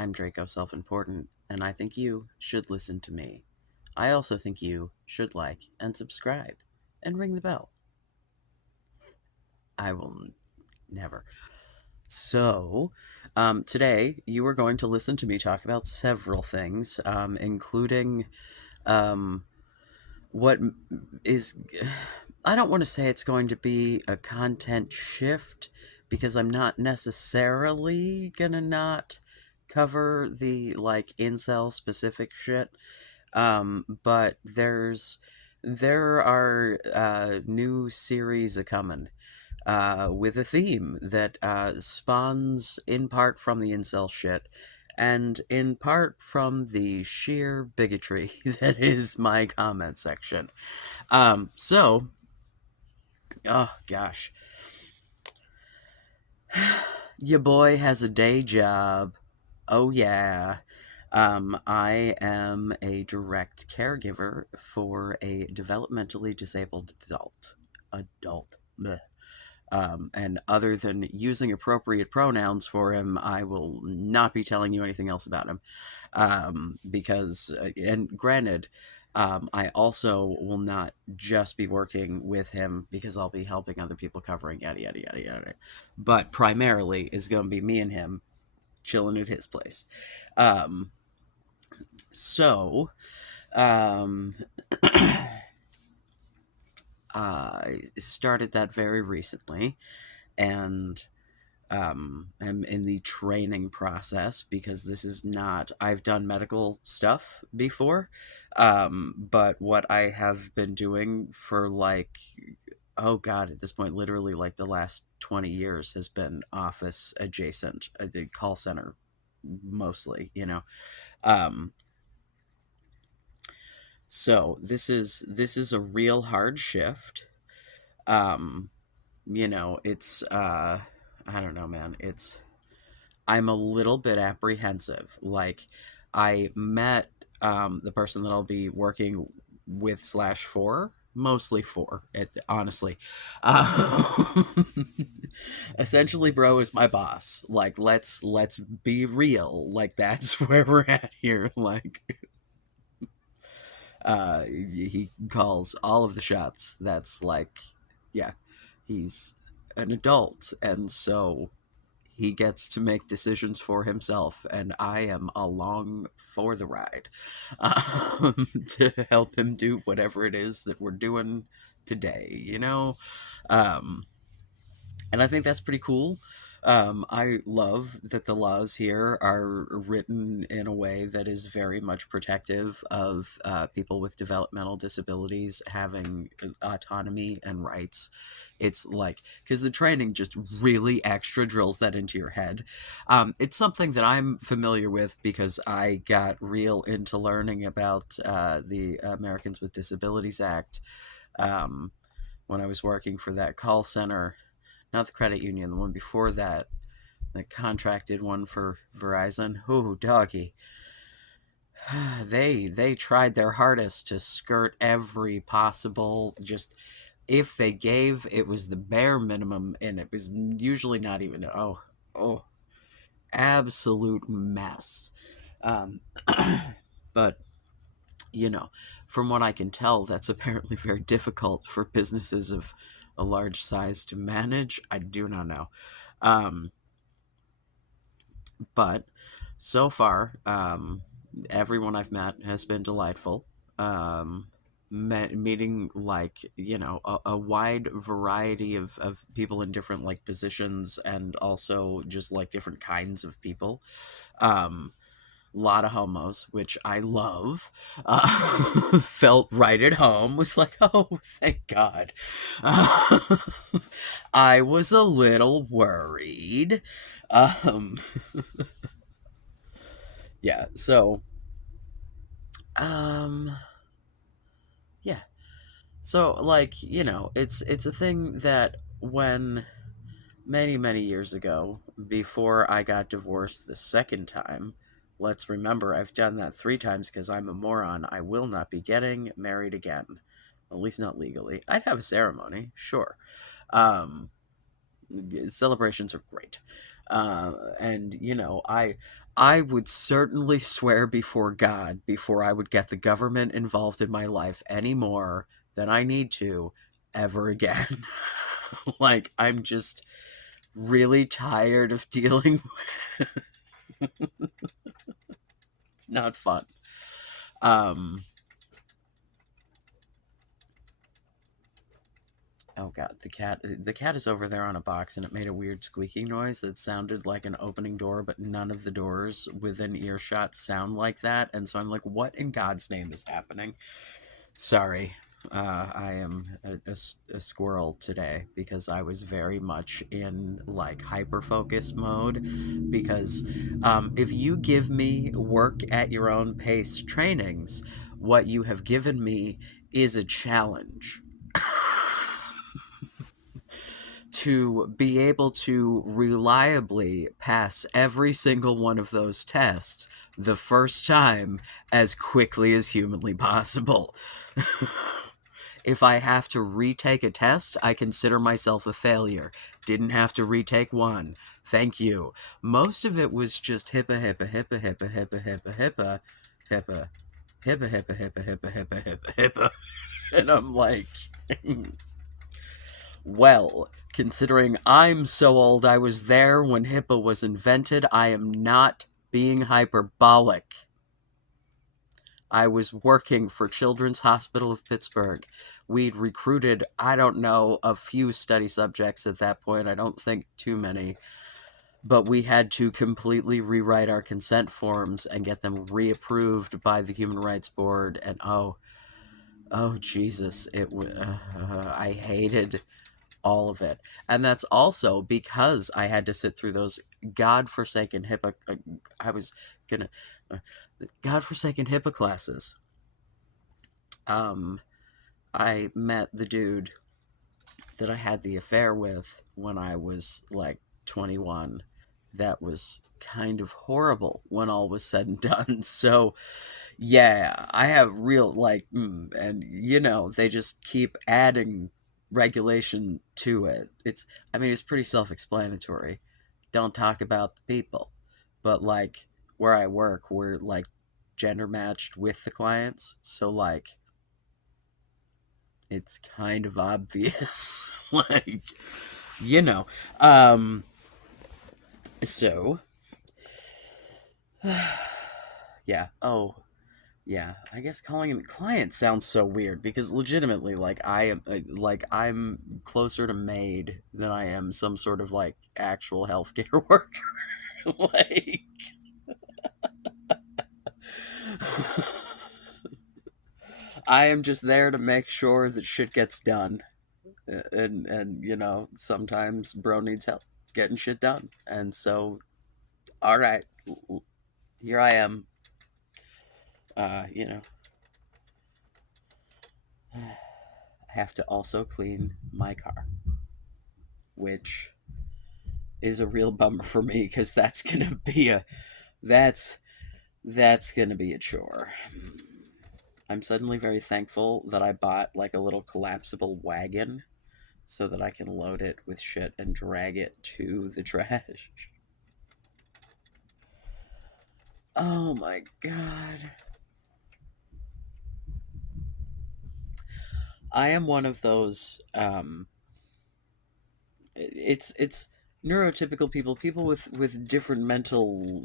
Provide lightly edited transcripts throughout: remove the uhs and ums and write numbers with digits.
I'm Draco Self Important, and I think you should listen to me. I also think you should like and subscribe and ring the bell. I will never. So, today you are going to listen to me talk about several things, including um, what is. I don't want to say it's going to be a content shift because I'm not necessarily gonna not cover the like incel specific shit. But there are new series a coming with a theme that spawns in part from the incel shit and in part from the sheer bigotry that is my comment section. So, oh gosh, your boy has a day job. Oh yeah. I am a direct caregiver for a developmentally disabled adult. Adult. Bleh. And other than using appropriate pronouns for him, I will not be telling you anything else about him. Because, and granted, I also will not just be working with him because I'll be helping other people covering yada yada yada yada. But primarily is going to be me and him chilling at his place. Um, so, um, I started that very recently, and am in the training process because this is not. I've done medical stuff before, but what I have been doing for like, oh god, at this point, literally like the last 20 years has been office adjacent, the call center mostly, you know. Um, So this is a real hard shift. Um, it's I don't know, man. I'm a little bit apprehensive. Like I met the person that I'll be working with slash for mostly for it honestly. Essentially bro is my boss. Like let's be real. Like that's where we're at here. Like he calls all of the shots. That's like, yeah, he's an adult, and so he gets to make decisions for himself, and I am along for the ride to help him do whatever it is that we're doing today, you know? Um, and I think that's pretty cool. I love that the laws here are written in a way that is very much protective of people with developmental disabilities having autonomy and rights. It's like, because the training just really extra drills that into your head. It's something that I'm familiar with because I got real into learning about the Americans with Disabilities Act um, when I was working for that call center, not the credit union, the one before that, the contracted one for Verizon. Oh, doggy. They tried their hardest to skirt every possible just if they gave it was the bare minimum and it was usually not even oh absolute mess. Um but from what I can tell, that's apparently very difficult for businesses of a large size to manage. I do not know. Um, but so far, everyone I've met has been delightful. Um, Meeting like a wide variety of people in different like positions and also just like different kinds of people. Um, Lot of homos, which I love. Felt right at home. Was like, oh, thank God. Uh, I was a little worried. Um, yeah. So, um, yeah. So, like, it's a thing that when many many years ago, before I got divorced the second time. Let's remember, I've done that 3 times because I'm a moron. I will not be getting married again. At least not legally. I'd have a ceremony, sure. Um, Celebrations are great. And I would certainly swear before God before I would get the government involved in my life any more than I need to ever again. Like, I'm just really tired of dealing. It's not fun. Um, oh god, the cat is over there on a box, and it made a weird squeaking noise that sounded like an opening door, but none of the doors within earshot sound like that. And so I'm like, what in God's name is happening? Sorry. I am a squirrel today because I was very much in like hyper focus mode. Because if you give me work at your own pace trainings, what you have given me is a challenge to be able to reliably pass every single one of those tests the first time as quickly as humanly possible. If I have to retake a test, I consider myself a failure. Didn't have to retake one. Thank you. Most of it was just HIPAA, HIPAA, HIPAA, HIPAA, HIPAA, HIPAA, HIPAA, HIPAA, HIPAA, HIPAA, HIPAA, HIPAA, HIPAA, HIPAA, HIPAA. And I'm like, well, considering I'm so old I was there when HIPAA was invented, I am not being hyperbolic. I was working for Children's Hospital of Pittsburgh. We'd recruited, I don't know, a few study subjects at that point. I don't think too many. But we had to completely rewrite our consent forms and get them reapproved by the Human Rights Board. And oh Jesus, I hated all of it. And that's also because I had to sit through those godforsaken HIPAA. I was gonna godforsaken HIPAA classes. Um, I met the dude that I had the affair with when I was like 21. That was kind of horrible when all was said and done. So, yeah, I have real, like, and they just keep adding regulation to it. I mean, it's pretty self explanatory. Don't talk about the people. But, like, where I work, we're, like, gender matched with the clients. So, like, it's kind of obvious. Like, you know. Um, so, yeah. Oh, yeah. I guess calling him client sounds so weird because legitimately, like, I'm closer to maid than I am some sort of like actual healthcare worker. Like, I am just there to make sure that shit gets done. And sometimes bro needs help getting shit done. And so, all right, here I am. Uh, you know, I have to also clean my car, which is a real bummer for me because that's that's gonna be a chore. I'm suddenly very thankful that I bought like a little collapsible wagon so that I can load it with shit and drag it to the trash. Oh my god. I am one of those it's neurotypical people with different mental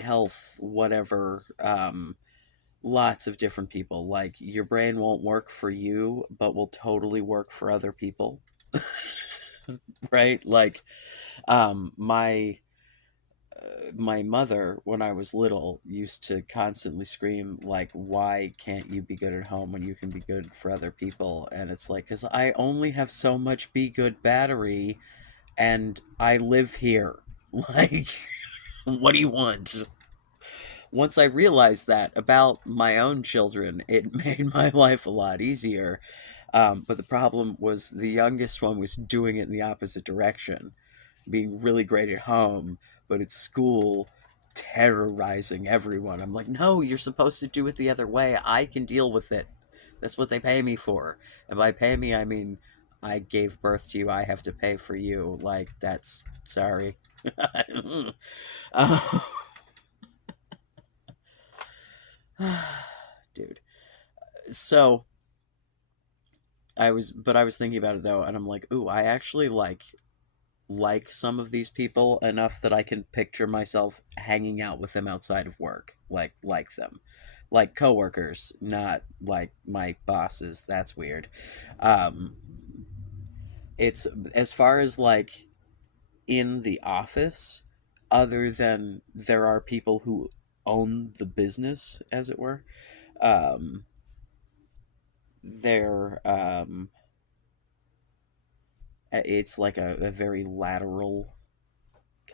health whatever lots of different people. Like, your brain won't work for you but will totally work for other people. Right? Like, my mother when I was little used to constantly scream like, why can't you be good at home when you can be good for other people? And it's like, because I only have so much be good battery and I live here. Like, what do you want? Once I realized that about my own children, it made my life a lot easier. But the problem was the youngest one was doing it in the opposite direction, being really great at home, but at school, terrorizing everyone. I'm like, no, you're supposed to do it the other way. I can deal with it. That's what they pay me for. And by pay me, I mean I gave birth to you, I have to pay for you. Like, that's sorry. uh, dude. So I was thinking about it though, and I'm like, ooh, I actually like some of these people enough that I can picture myself hanging out with them outside of work, like them, like coworkers, not like my bosses. That's weird. Um, it's as far as like in the office, other than there are people who own the business, as it were. Um, they're it's like a very lateral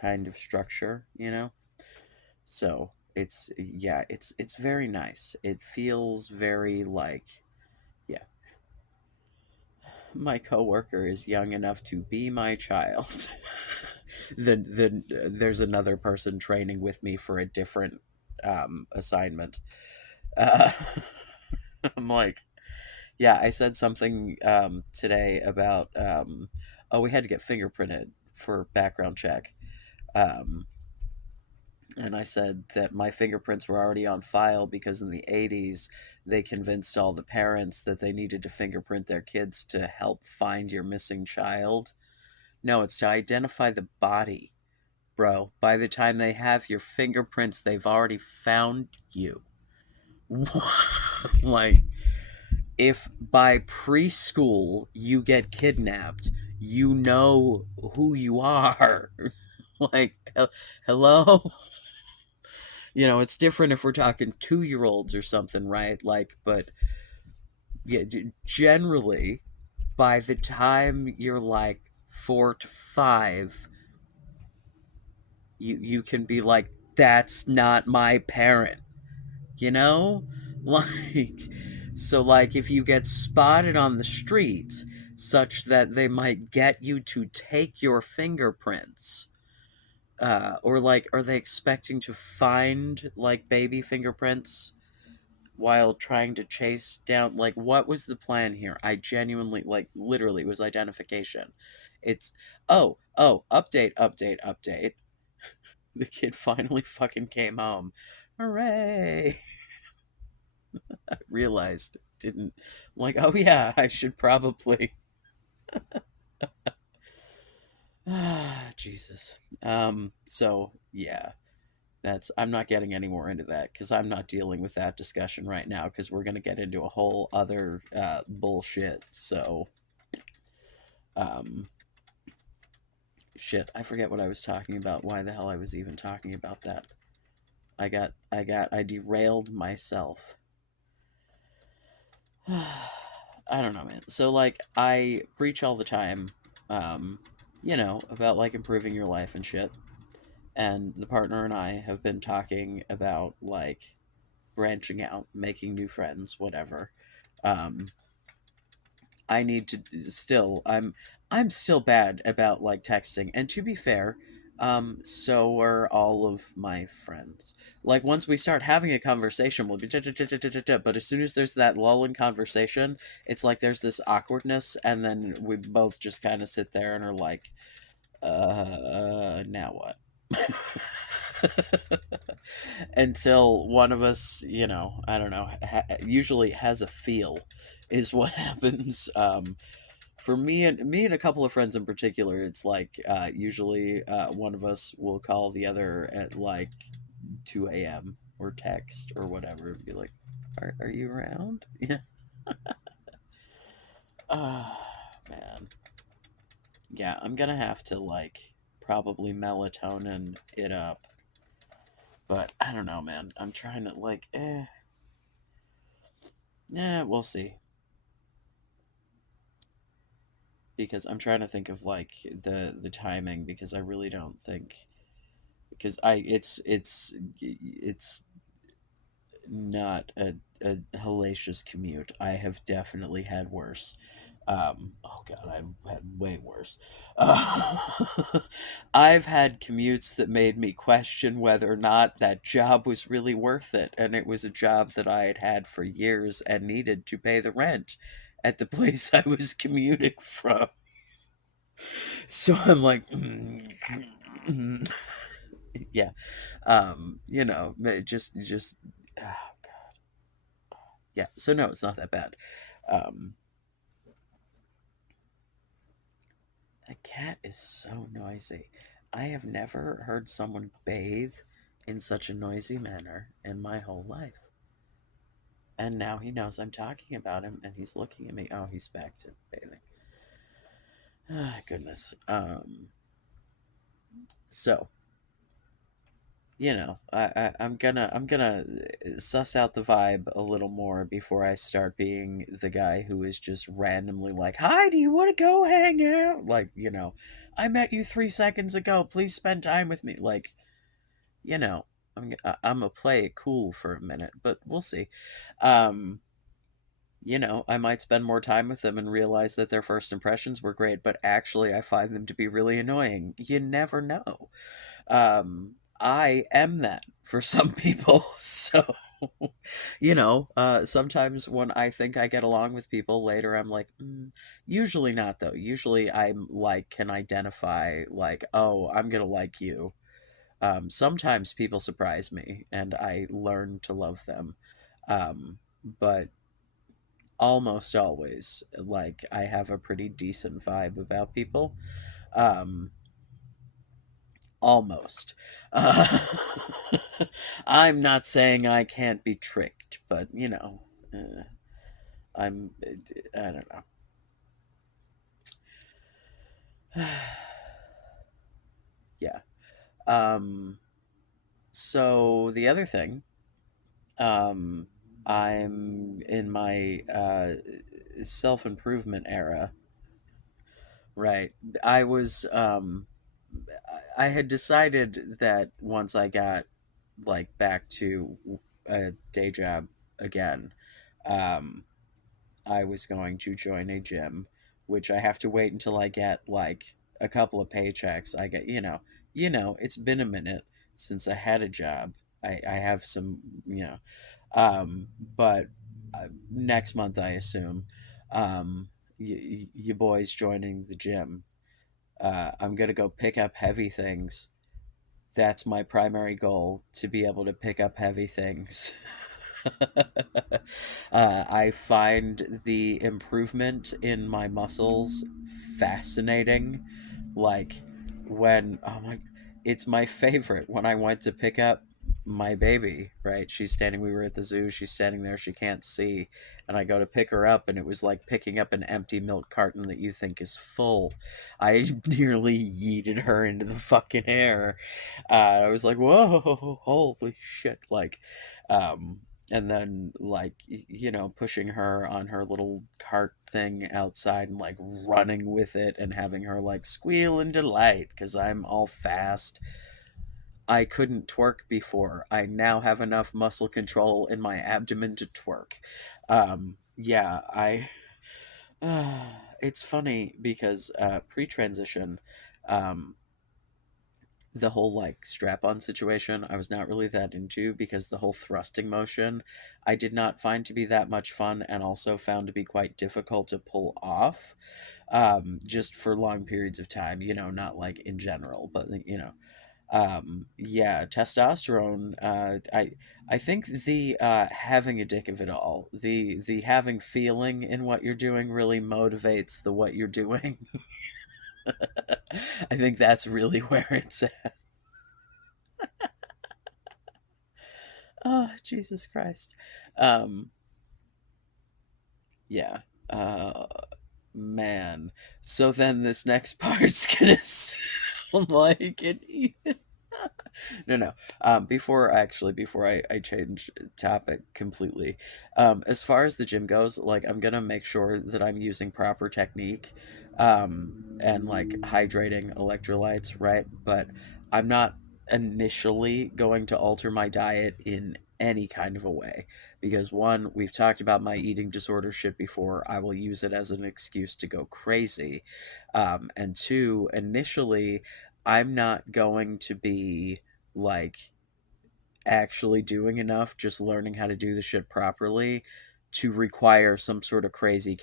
kind of structure, you know. So it's yeah, it's very nice. It feels very like yeah, my coworker is young enough to be my child. Then there's another person training with me for a different assignment. Uh, I'm like, yeah, I said something today about oh, we had to get fingerprinted for background check. Um, and I said that my fingerprints were already on file because in the 80s they convinced all the parents that they needed to fingerprint their kids to help find your missing child. No, it's to identify the body, bro. By the time they have your fingerprints, they've already found you. Like, if by preschool you get kidnapped, you know who you are. Like, hello? You know, it's different if we're talking 2 year olds or something, right? Like, but yeah, generally, by the time you're like 4 to 5, you can be like, that's not my parent, you know? Like, so, like, if you get spotted on the street, such that they might get you to take your fingerprints, or like, are they expecting to find like baby fingerprints while trying to chase down, like, what was the plan here? I genuinely, like, literally it was identification. It's update, update, update. The kid finally fucking came home. Hooray. I realized didn't, like, oh yeah, I should probably ah, Jesus. So yeah, that's, I'm not getting any more into that because I'm not dealing with that discussion right now because we're gonna get into a whole other bullshit. So um, shit, I forget what I was talking about. Why the hell I was even talking about that? I derailed myself. I don't know, man. So like, I preach all the time, um, about like improving your life and shit. And the partner and I have been talking about like branching out, making new friends, whatever. Um, I need to still I'm still bad about like texting. And to be fair, so are all of my friends. Like once we start having a conversation, we'll be but as soon as there's that lull in conversation, it's like there's this awkwardness and then we both just kind of sit there and are like, now what? Until one of us, I don't know, usually has a feel is what happens. For me and a couple of friends in particular, it's like usually one of us will call the other at like 2 a.m. or text or whatever, be like, are you around? Yeah. Man. Yeah, I'm gonna have to like probably melatonin it up. But I don't know, man. I'm trying to like, we'll see. Because I'm trying to think of like the timing because I really don't think because I it's not a hellacious commute. I have definitely had worse. Oh god, I've had way worse. Uh, I've had commutes that made me question whether or not that job was really worth it, and it was a job that I had had for years and needed to pay the rent, at the place I was commuting from. So I'm like, yeah, just, ah, yeah. So no, it's not that bad. Um, the cat is so noisy. I have never heard someone bathe in such a noisy manner in my whole life. And now he knows I'm talking about him, and he's looking at me. Oh, he's back to bathing. Ah, goodness. So I'm gonna suss out the vibe a little more before I start being the guy who is just randomly like, "Hi, do you want to go hang out?" Like, I met you 3 seconds ago. Please spend time with me. Like, you know, I'm gonna play it cool for a minute, but we'll see. Um, I might spend more time with them and realize that their first impressions were great, but actually I find them to be really annoying. You never know. I am that for some people. So, sometimes when I think I get along with people later, I'm like, usually not though. Usually I'm like, can identify, like, oh, I'm going to like you. Sometimes people surprise me and I learn to love them. But almost always, like, I have a pretty decent vibe about people. Um, Almost. Uh, I'm not saying I can't be tricked, but I'm. I don't know. Yeah. Um. So the other thing, um, I'm in my self improvement era. Right. I was. I had decided that once I got like back to a day job again, um, I was going to join a gym, which I have to wait until I get like a couple of paychecks. I get, it's been a minute since I had a job. I have some, but next month I assume, you boys joining the gym. I'm gonna go pick up heavy things. That's my primary goal, to be able to pick up heavy things. I find the improvement in my muscles fascinating. Like, oh my, it's my favorite when I went to pick up my baby, right? We were at the zoo, she's standing there, she can't see. And I go to pick her up, and it was like picking up an empty milk carton that you think is full. I nearly yeeted her into the fucking air. I was like, whoa, holy shit. Like, and then like pushing her on her little cart thing outside and like running with it and having her like squeal in delight because I'm all fast. I couldn't twerk before. I now have enough muscle control in my abdomen to twerk. Yeah, I it's funny because pre-transition, um the whole like strap on situation I was not really that into, because the whole thrusting motion I did not find to be that much fun, and also found to be quite difficult to pull off, just for long periods of time, not like in general, but yeah, testosterone, I think the having a dick of it all, the having feeling in what you're doing really motivates the what you're doing. I think that's really where it's at. Oh, Jesus Christ. Um, yeah. Uh, man. So then this next part's gonna sound like an no, no. Before I change topic completely, as far as the gym goes, like, I'm gonna make sure that I'm using proper technique, and like hydrating electrolytes, right? But I'm not initially going to alter my diet in any kind of a way, because one, we've talked about my eating disorder shit before. I will use it as an excuse to go crazy, and two, initially, I'm not going to be like actually doing enough, just learning how to do the shit properly to require some sort of crazy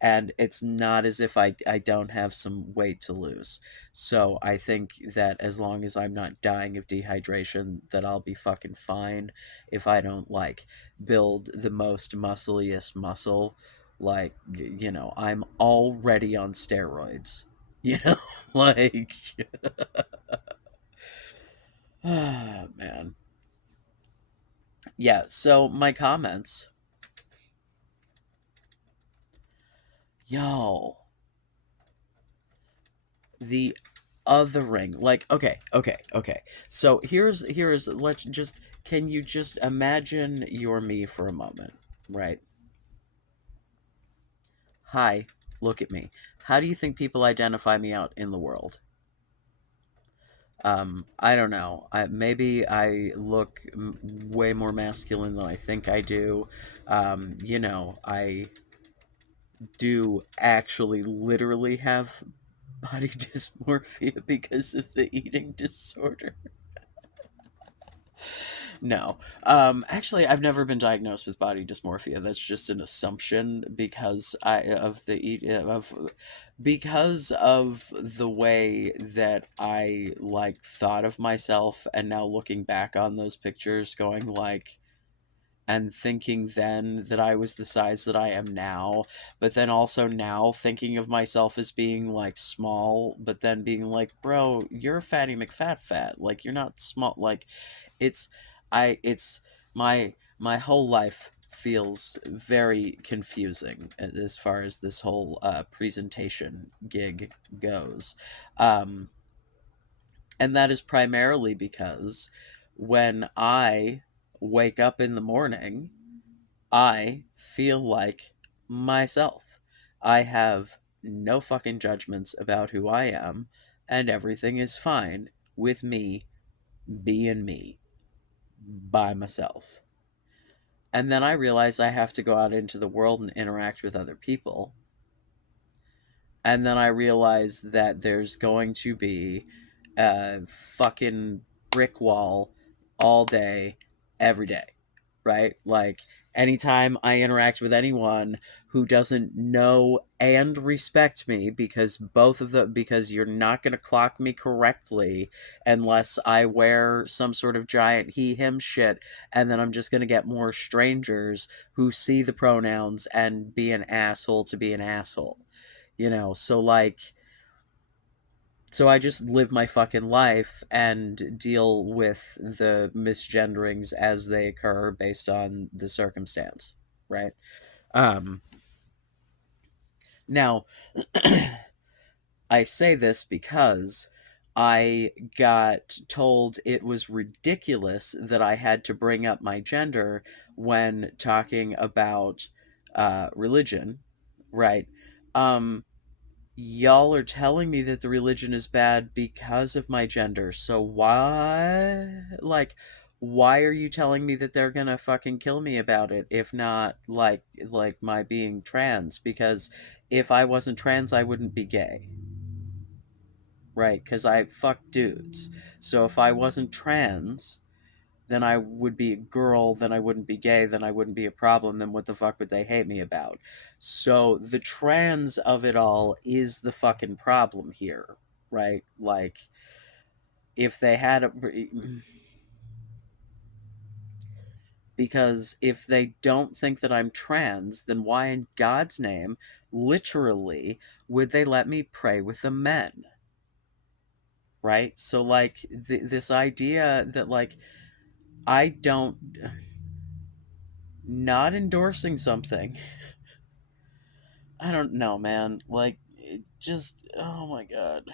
and it's not as if I don't have some weight to lose. So I think that as long as I'm not dying of dehydration, that I'll be fucking fine if I don't like build the most muscliest muscle. Like, I'm already on steroids, you know. Like, ah, man. Yeah, so my comments. Yo, the othering. Like, okay. So here's let's just can you just imagine you're me for a moment, right? Hi, look at me. How do you think people identify me out in the world? I don't know. Maybe I look way more masculine than I think I do. I do actually literally have body dysmorphia because of the eating disorder. No. Actually, I've never been diagnosed with body dysmorphia. That's just an assumption because of the way that I like thought of myself, and now looking back on those pictures going like and thinking then that I was the size that I am now, but then also now thinking of myself as being like small, but then being like, bro, you're fatty McFat. Like, you're not small. Like, it's it's my whole life feels very confusing as far as this whole presentation gig goes. um and that is primarily because when I wake up in the morning, I feel like myself. I have no fucking judgments about who I am, and everything is fine with me being me by myself. And then I realize I have to go out into the world and interact with other people. And then I realize that there's going to be a fucking brick wall all day, every day, right? Like, anytime I interact with anyone who doesn't know and respect me, because you're not going to clock me correctly unless I wear some sort of giant he him shit, and then I'm just going to get more strangers who see the pronouns and be an asshole to be an asshole. So I just live my fucking life and deal with the misgenderings as they occur based on the circumstance, right? Um, Now, I say this because I got told it was ridiculous that I had to bring up my gender when talking about religion, right? Um, Y'all are telling me that the religion is bad because of my gender. So why are you telling me that they're gonna fucking kill me about it if not like my being trans? Because if I wasn't trans, I wouldn't be gay, right? Because I fuck dudes. So if I wasn't trans, then I would be a girl, then I wouldn't be gay, then I wouldn't be a problem, then what the fuck would they hate me about? So the trans of it all is the fucking problem here, right? Like, if they had a. Because if they don't think that I'm trans, then why in God's name, literally, would they let me pray with the men? Right? So, like, this idea that, like, I don't. Not endorsing something. I don't know, man. Like, it just, oh my god.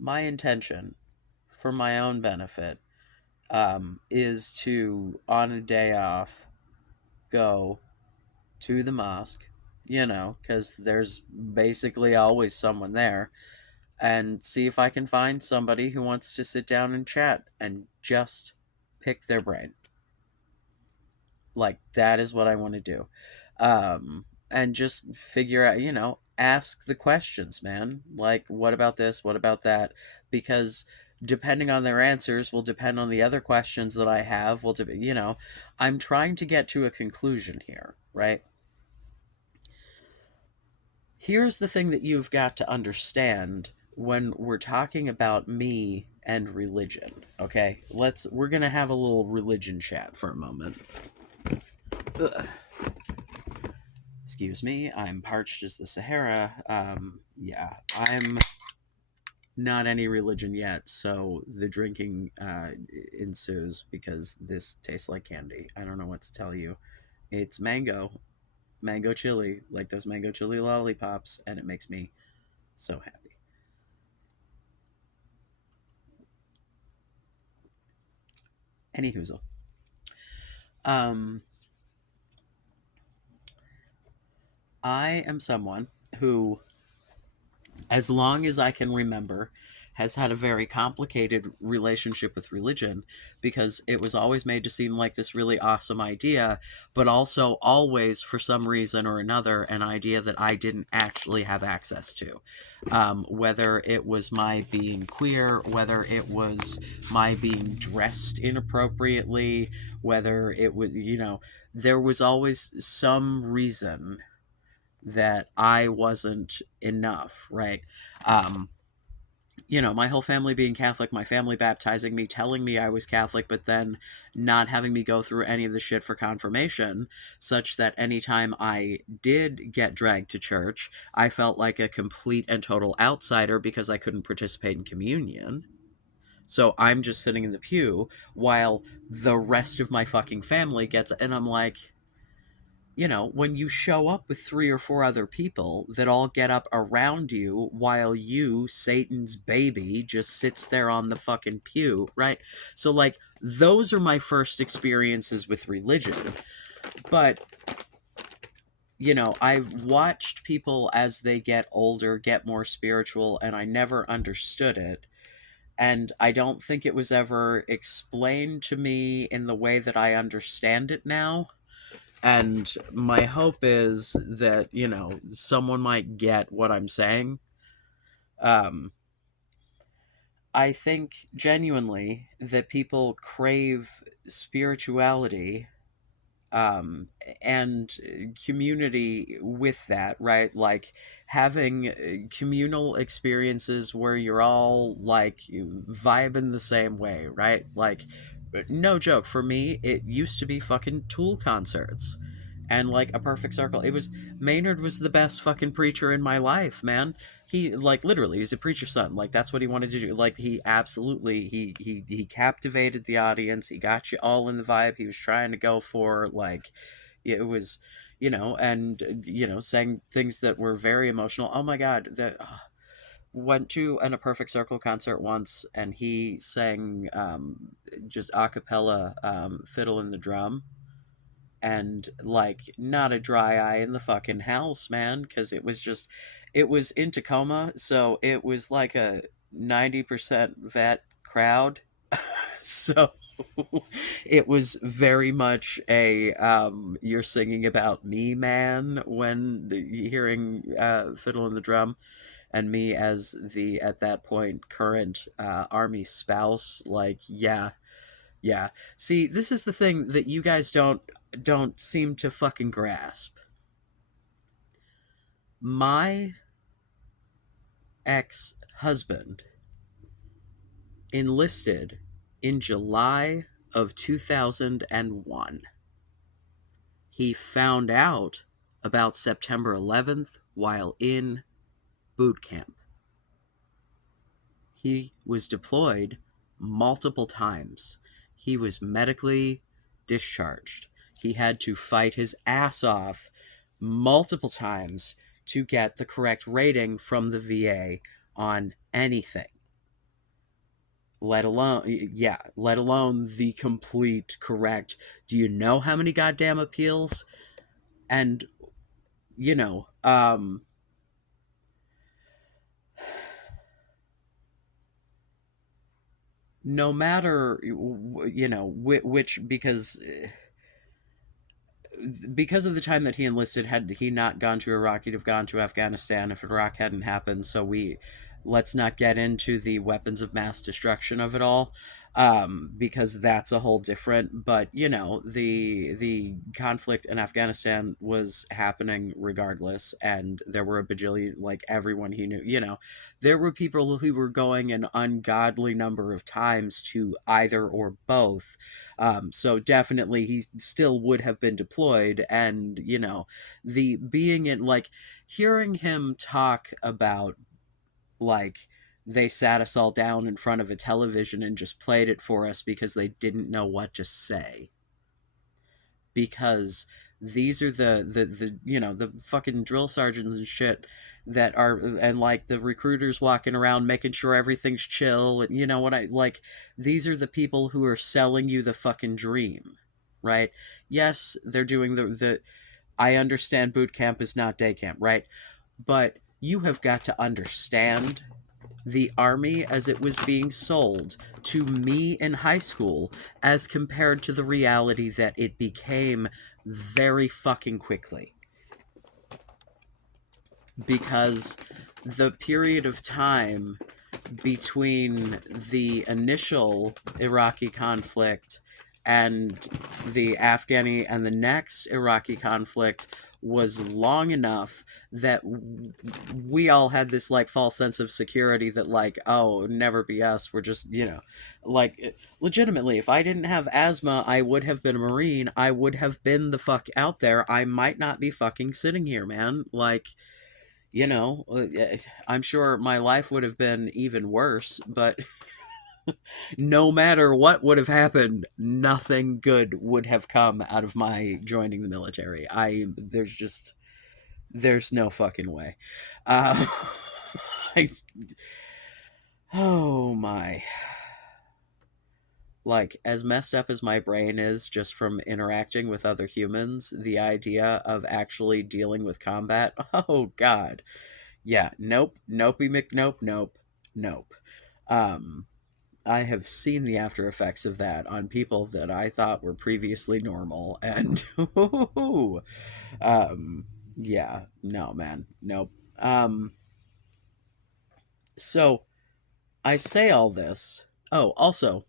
My intention, for my own benefit, is to, on a day off, go to the mosque, because there's basically always someone there, and see if I can find somebody who wants to sit down and chat and just pick their brain. Like, that is what I want to do. And just figure out, ask the questions, man. Like, what about this? What about that? Because depending on their answers will depend on the other questions that I have. I'm trying to get to a conclusion here, right? Here's the thing that you've got to understand when we're talking about me and religion, okay? We're going to have a little religion chat for a moment. Ugh. Excuse me, I'm parched as the Sahara. Yeah, I'm not any religion yet, so the drinking ensues because this tastes like candy. I don't know what to tell you. It's mango chili, like those mango chili lollipops, and it makes me so happy. Any hoozle. Um, I am someone who, as long as I can remember, has had a very complicated relationship with religion because it was always made to seem like this really awesome idea, but also always, for some reason or another, an idea that I didn't actually have access to. Whether it was my being queer, whether it was my being dressed inappropriately, whether it was, there was always some reason that I wasn't enough, right? Um, my whole family being Catholic, my family baptizing me, telling me I was Catholic, but then not having me go through any of the shit for confirmation, such that anytime I did get dragged to church, I felt like a complete and total outsider because I couldn't participate in communion. So I'm just sitting in the pew while the rest of my fucking family gets, and I'm like, when you show up with three or four other people that all get up around you while you, Satan's baby, just sits there on the fucking pew, right? So, like, those are my first experiences with religion. But, I've watched people as they get older get more spiritual, and I never understood it. And I don't think it was ever explained to me in the way that I understand it now, and my hope is that someone might get what I'm saying. um I think genuinely that people crave spirituality, um and community with that, right? Like having communal experiences where you're all like vibing the same way, right? Like, no joke, for me it used to be fucking Tool concerts and like a perfect circle. It was Maynard was the best fucking preacher in my life, man. He, like, literally, he's a preacher's son. Like, that's what he wanted to do. Like, he absolutely he captivated the audience. He got you all in the vibe he was trying to go for. Like, it was, and saying things that were very emotional. Oh my god, that went to a perfect circle concert once, and he sang just a cappella, fiddle and the drum, and like not a dry eye in the fucking house, man, because it was in Tacoma, so it was like a 90% vet crowd. So it was very much a you're singing about me, man, when hearing fiddle and the drum, and me as the, at that point, current army spouse. Like, yeah, yeah. See, this is the thing that you guys don't seem to fucking grasp. My ex-husband enlisted in July of 2001. He found out about September 11th while in boot camp. He was deployed multiple times. He was medically discharged. He had to fight his ass off multiple times to get the correct rating from the VA on anything. Let alone the complete correct. Do you know how many goddamn appeals? And, you know, um, no matter, which, because of the time that he enlisted, had he not gone to Iraq, he'd have gone to Afghanistan if Iraq hadn't happened. So we, let's not get into the weapons of mass destruction of it all, because that's a whole different. But you know, the conflict in Afghanistan was happening regardless, and there were a bajillion, like everyone he knew. You know, there were people who were going an ungodly number of times to either or both. So definitely, he still would have been deployed, and you know, the being in like hearing him talk about like they sat us all down in front of a television and just played it for us because they didn't know what to say, because these are the you know, the fucking drill sergeants and shit that are, and like the recruiters walking around making sure everything's chill, and you know what I like, these are the people who are selling you the fucking dream, right? Yes, they're doing the I understand boot camp is not day camp, right? But you have got to understand the army as it was being sold to me in high school as compared to the reality that it became very fucking quickly. Because the period of time between the initial Iraqi conflict and the Afghani and the next Iraqi conflict was long enough that we all had this like false sense of security that like, oh, never be us, we're just, you know, like legitimately, if I didn't have asthma, I would have been a Marine, I would have been the fuck out there, I might not be fucking sitting here, man. Like, you know, I'm sure my life would have been even worse, but no matter what would have happened, nothing good would have come out of my joining the military. There's just, there's no fucking way. Uh, I, oh my. Like, as messed up as my brain is just from interacting with other humans, the idea of actually dealing with combat, oh god. Yeah, nope, nopey McNope, nope, nope. Um, I have seen the after effects of that on people that I thought were previously normal, and um, yeah, no, man, nope. So I say all this. Oh, also,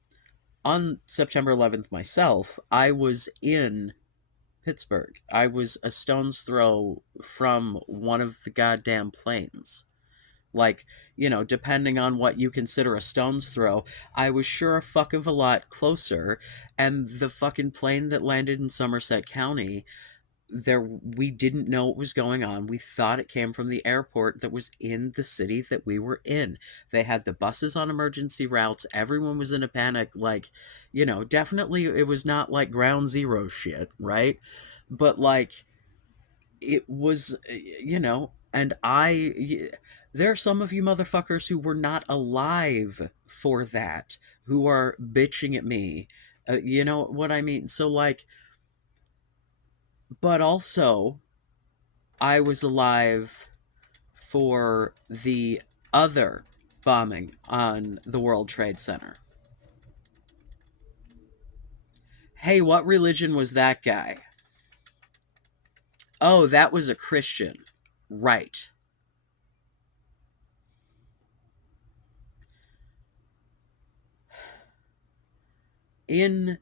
on September 11th myself, I was in Pittsburgh. I was a stone's throw from one of the goddamn planes. Like, you know, depending on what you consider a stone's throw, I was sure a fuck of a lot closer. And the fucking plane that landed in Somerset County, there, we didn't know what was going on. We thought it came from the airport that was in the city that we were in. They had the buses on emergency routes. Everyone was in a panic. Like, you know, definitely it was not like ground zero shit, right? But like, it was, you know, and there are some of you motherfuckers who were not alive for that, who are bitching at me. You know what I mean? So like, but also I was alive for the other bombing on the World Trade Center. Hey, what religion was that guy? Oh, that was a Christian. Right. In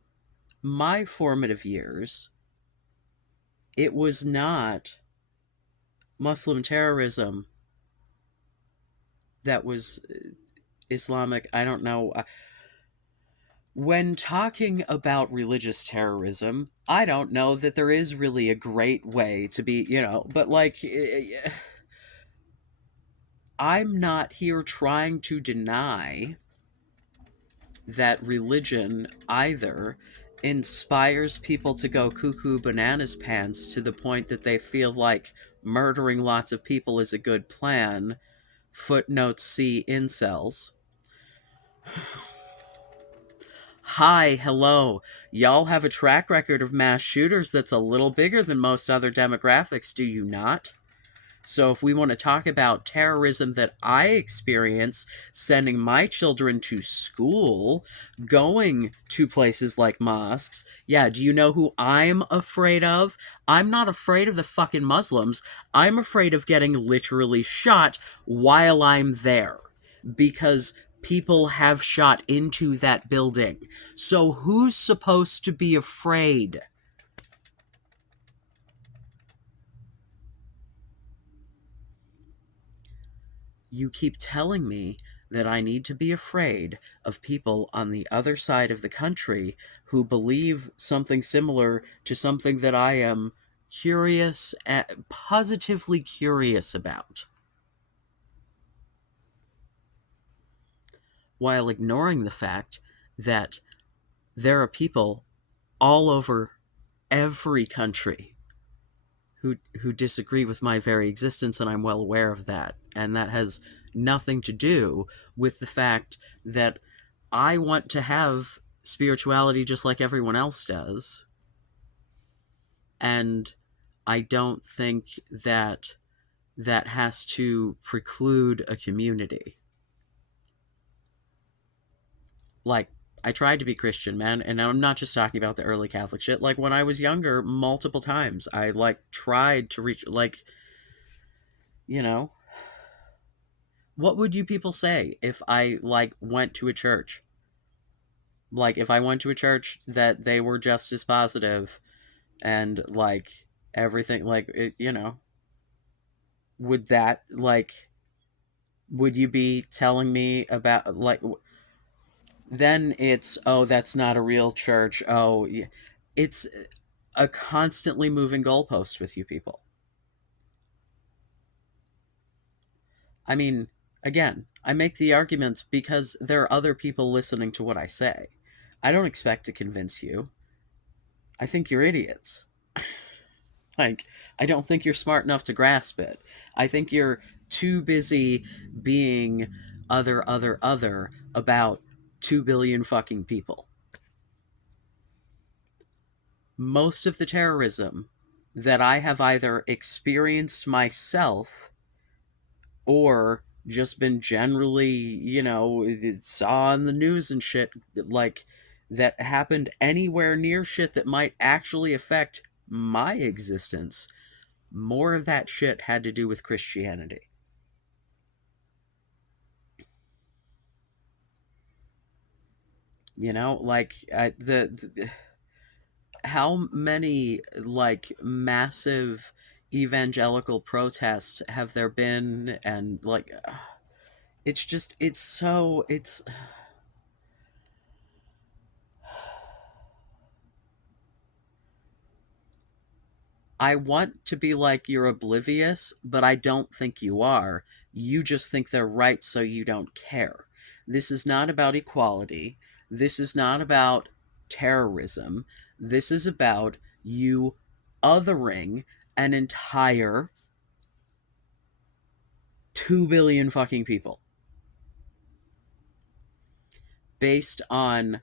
my formative years, it was not Muslim terrorism that was Islamic. I don't know. When talking about religious terrorism, I don't know that there is really a great way to be, you know, but like, I'm not here trying to deny that religion either inspires people to go cuckoo bananas pants to the point that they feel like murdering lots of people is a good plan. Footnote C incels. Hi, hello. Y'all have a track record of mass shooters that's a little bigger than most other demographics, do you not? So, if we want to talk about terrorism that I experience, sending my children to school, going to places like mosques, yeah, do you know who I'm afraid of? I'm not afraid of the fucking Muslims. I'm afraid of getting literally shot while I'm there. because people have shot into that building. So who's supposed to be afraid? You keep telling me that I need to be afraid of people on the other side of the country who believe something similar to something that I am curious, positively curious about, while ignoring the fact that there are people all over every country who disagree with my very existence, and I'm well aware of that. And that has nothing to do with the fact that I want to have spirituality just like everyone else does. And I don't think that that has to preclude a community. Like, I tried to be Christian, man, and I'm not just talking about the early Catholic shit. Like, when I was younger, multiple times, I, like, tried to reach, like, you know, what would you people say if I, like, went to a church? Like, if I went to a church that they were just as positive and, like, everything, like, would that, like, would you be telling me about, like, then it's, oh, that's not a real church. Oh, it's a constantly moving goalpost with you people. I mean, again, I make the arguments because there are other people listening to what I say. I don't expect to convince you. I think you're idiots. Like, I don't think you're smart enough to grasp it. I think you're too busy being other about 2 billion fucking people. Most of the terrorism that I have either experienced myself or just been generally, saw on the news and shit, like, that happened anywhere near shit that might actually affect my existence, more of that shit had to do with Christianity. Like, how many, like, massive evangelical protests have there been? And, like, it's just, it's so, it's, I want to be like, you're oblivious, but I don't think you are. You just think they're right, so you don't care. This is not about equality. This is not about terrorism. This is about you othering an entire 2 billion fucking people based on,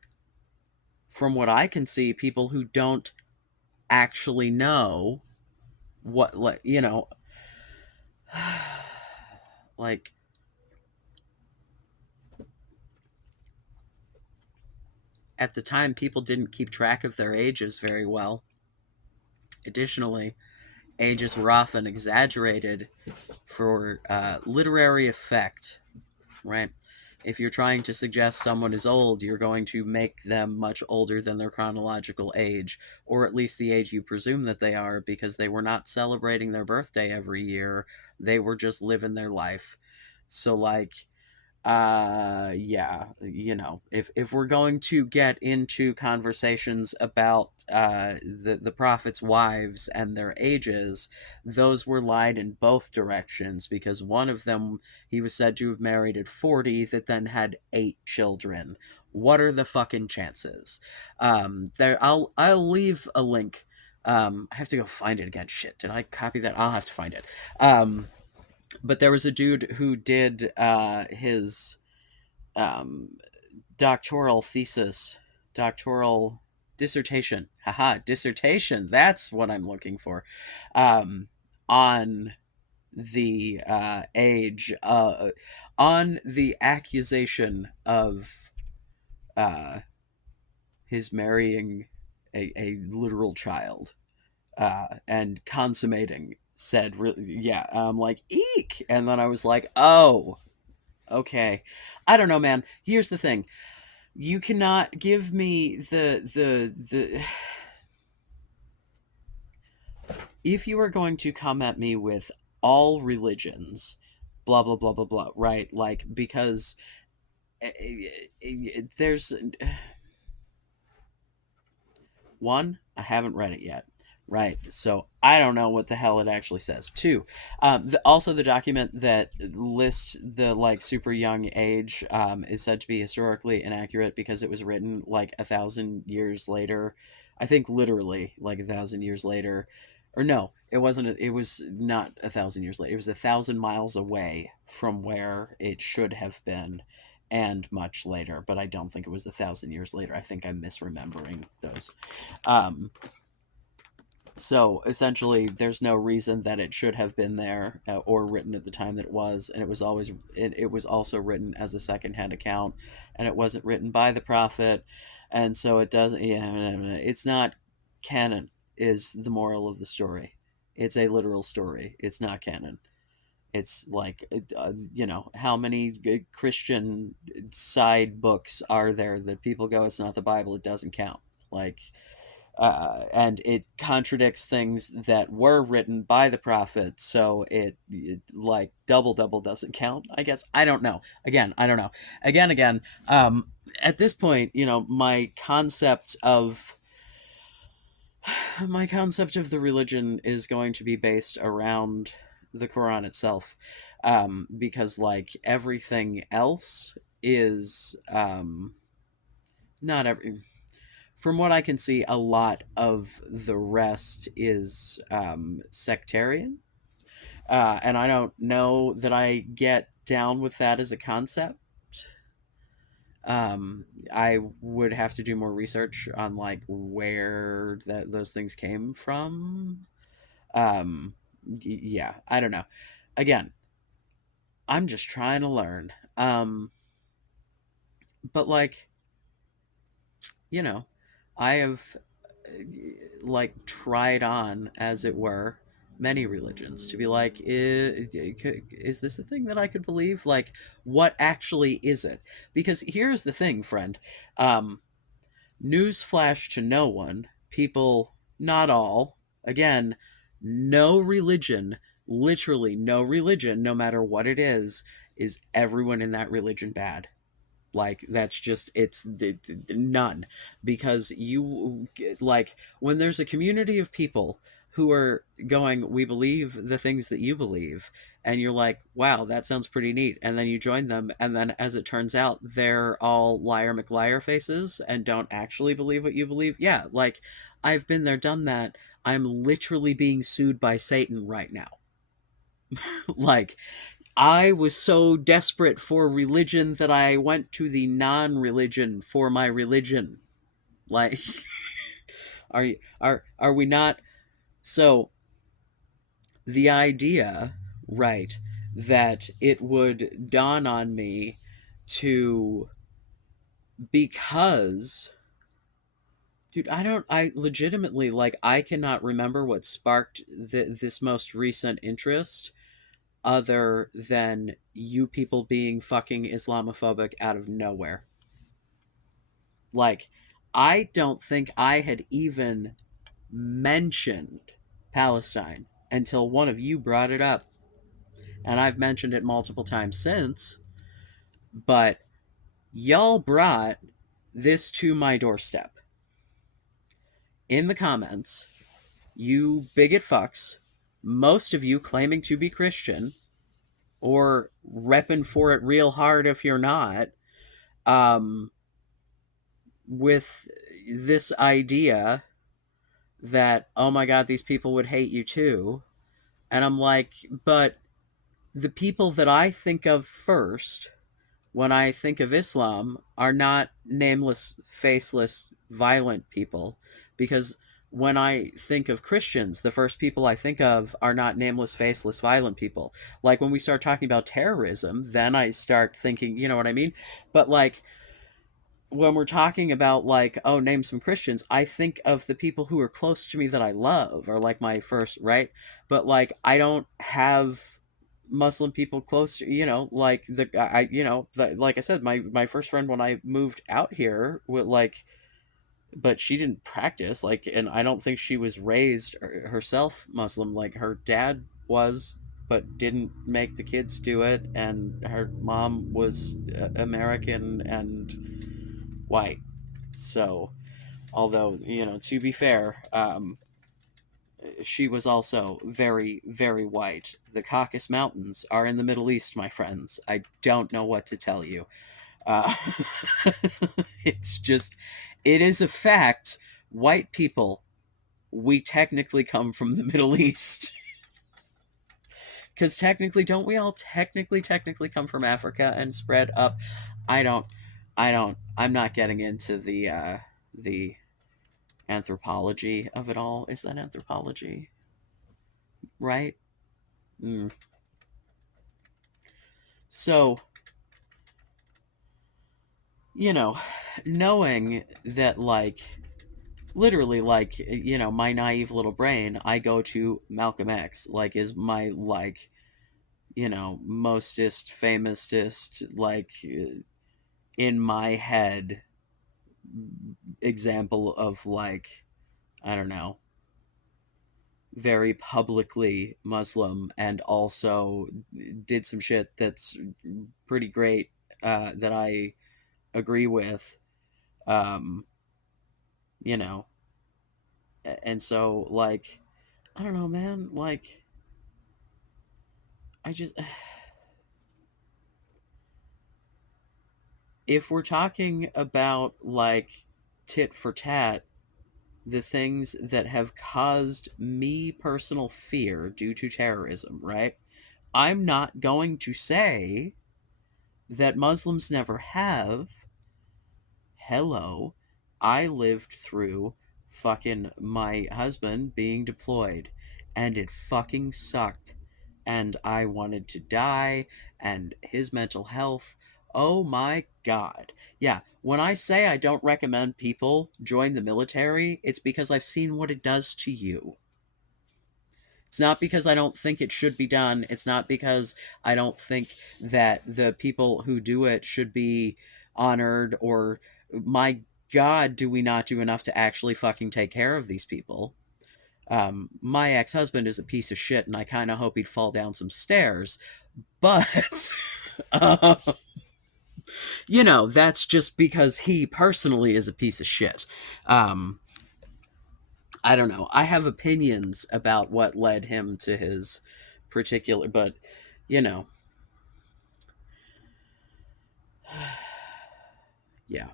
from what I can see, people who don't actually know what, like, like, at the time, people didn't keep track of their ages very well. Additionally, ages were often exaggerated for literary effect, right? If you're trying to suggest someone is old, you're going to make them much older than their chronological age, or at least the age you presume that they are, because they were not celebrating their birthday every year. They were just living their life. So, like, yeah, if we're going to get into conversations about the prophets' wives and their ages, those were lied in both directions, because one of them, he was said to have married at 40 that then had 8 children. What are the fucking chances? There, I'll leave a link. I have to go find it again. Shit, did I copy that? I'll have to find it. But there was a dude who did his um, doctoral thesis, doctoral dissertation, dissertation, that's what I'm looking for, on the age, on the accusation of uh, his marrying a literal child, and consummating said, yeah, I'm like, eek. And then I was like, oh, Okay. I don't know, man. Here's the thing. You cannot give me the if you are going to come at me with all religions, blah blah blah blah blah, right? Like because there's one, I haven't read it yet. Right. So I don't know what the hell it actually says. Two, also the document that lists the like super young age is said to be historically inaccurate because it was written like 1,000 years later. I think literally like 1,000 years later, or no, it wasn't. It was not 1,000 years later. It was 1,000 miles away from where it should have been, and much later. But I don't think it was 1,000 years later. I think I'm misremembering those. Um, so essentially, there's no reason that it should have been there or written at the time that it was, and it was also written as a secondhand account, and it wasn't written by the prophet, and so it doesn't. Yeah, it's not canon. Is the moral of the story? It's a literal story. It's not canon. It's like how many Christian side books are there that people go, it's not the Bible, it doesn't count. Like and it contradicts things that were written by the prophet, so it like double doesn't count, I guess. I don't know. Again, I don't know. Again, at this point, my concept of the religion is going to be based around the Quran itself, because like everything else is not every from what I can see, a lot of the rest is sectarian. And I don't know that I get down with that as a concept. I would have to do more research on like where those things came from. Yeah, I don't know. Again, I'm just trying to learn. But like, you know, I have like tried on, as it were, many religions to be like, is this a thing that I could believe? Like, what actually is it? Because here's the thing, friend. Um, Newsflash to no one, people, not all, again, no religion, literally no religion, no matter what it is everyone in that religion bad? Like that's just none, because you like when there's a community of people who are going, we believe the things that you believe, and you're like, wow, that sounds pretty neat, and then you join them, and then as it turns out they're all liar mcliar faces and don't actually believe what you believe. Yeah, like I've been there, done that. I'm literally being sued by Satan right now. Like I was so desperate for religion that I went to the non-religion for my religion. Like, are we not? So the idea, right, that it would dawn on me to because, dude, I legitimately like I cannot remember what sparked this most recent interest other than you people being fucking Islamophobic out of nowhere. Like, I don't think I had even mentioned Palestine until one of you brought it up. And I've mentioned it multiple times since, but y'all brought this to my doorstep. In the comments, you bigot fucks, most of you claiming to be Christian, or repping for it real hard if you're not, um, with this idea that, oh my god, these people would hate you too. And I'm like, but the people that I think of first when I think of Islam are not nameless, faceless, violent people. Because when I think of Christians, the first people I think of are not nameless, faceless, violent people. Like when we start talking about terrorism, then I start thinking, you know what I mean? But like when we're talking about like, oh, name some Christians, I think of the people who are close to me that I love, or like my first, right? But like I don't have Muslim people close to, like the I like I said, my first friend when I moved out here with like, but she didn't practice, like, and I don't think she was raised herself Muslim. Like her dad was, but didn't make the kids do it, and her mom was American and white. So although, to be fair, she was also very, very white. The Caucasus Mountains are in the Middle East, my friends. I don't know what to tell you. Uh, it's just, it is a fact. White people, we technically come from the Middle East. Because technically, don't we all technically come from Africa and spread up? I don't, I'm not getting into the anthropology of it all. Is that anthropology? Right? Mm. So, you know, knowing that, like, literally, like, my naive little brain, I go to Malcolm X, like, is my, like, mostest, famousest, like, in my head example of, like, I don't know, very publicly Muslim and also did some shit that's pretty great, that I agree with. Um, you know, and so, like, I don't know, man, like, I just if we're talking about, like, tit for tat, the things that have caused me personal fear due to terrorism, right? I'm not going to say that Muslims never have. Hello, I lived through fucking my husband being deployed, and it fucking sucked. And I wanted to die, and his mental health. Oh my god. Yeah, when I say I don't recommend people join the military, it's because I've seen what it does to you. It's not because I don't think it should be done. It's not because I don't think that the people who do it should be honored, or, my God, do we not do enough to actually fucking take care of these people? My ex husband is a piece of shit, and I kind of hope he'd fall down some stairs. But, uh, that's just because he personally is a piece of shit. Um, I don't know. I have opinions about what led him to his particular, but you know, yeah.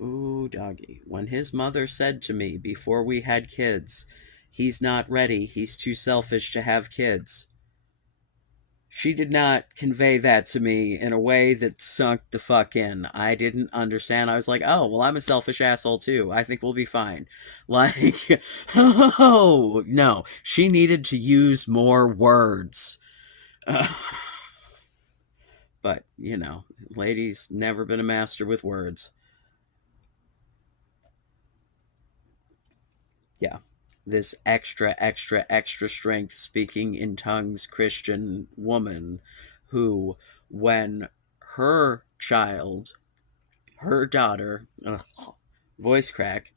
Ooh, doggy. When his mother said to me before we had kids, he's not ready, he's too selfish to have kids, she did not convey that to me in a way that sunk the fuck in. I didn't understand. I was like, oh, well, I'm a selfish asshole too. I think we'll be fine. Like, oh, no. She needed to use more words. Uh, but, lady's never been a master with words. Yeah. This extra, extra, extra strength speaking in tongues Christian woman who, when her child, her daughter, ugh, voice crack,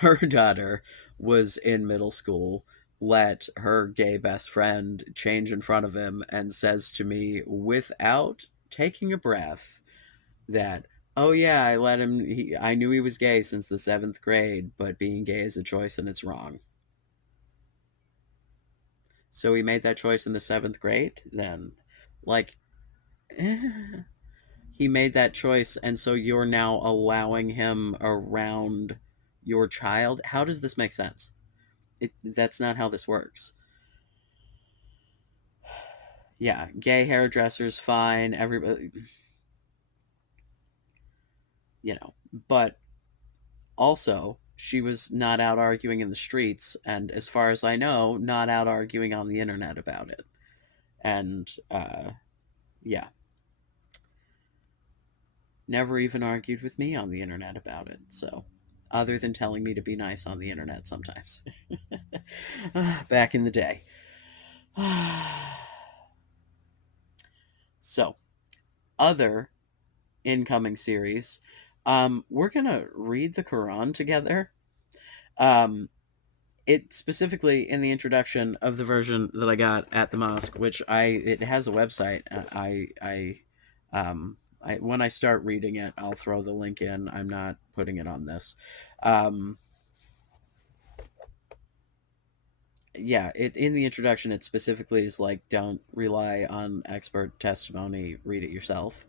her daughter was in middle school, let her gay best friend change in front of him and says to me without taking a breath that, oh yeah, I knew he was gay since the 7th grade, but being gay is a choice and it's wrong. So he made that choice in the 7th grade then, like, he made that choice, and so you're now allowing him around your child. How does this make sense? That's not how this works. Yeah, gay hairdressers fine, everybody, but also she was not out arguing in the streets, and as far as I know, not out arguing on the internet about it. And yeah, never even argued with me on the internet about it. So, other than telling me to be nice on the internet sometimes. Back in the day. So, other incoming series, we're gonna read the Quran together. Um, it specifically in the introduction of the version that I got at the mosque, which it has a website. When I start reading it, I'll throw the link in. I'm not putting it on this. Um, yeah, it in the introduction, it specifically is like, don't rely on expert testimony, read it yourself.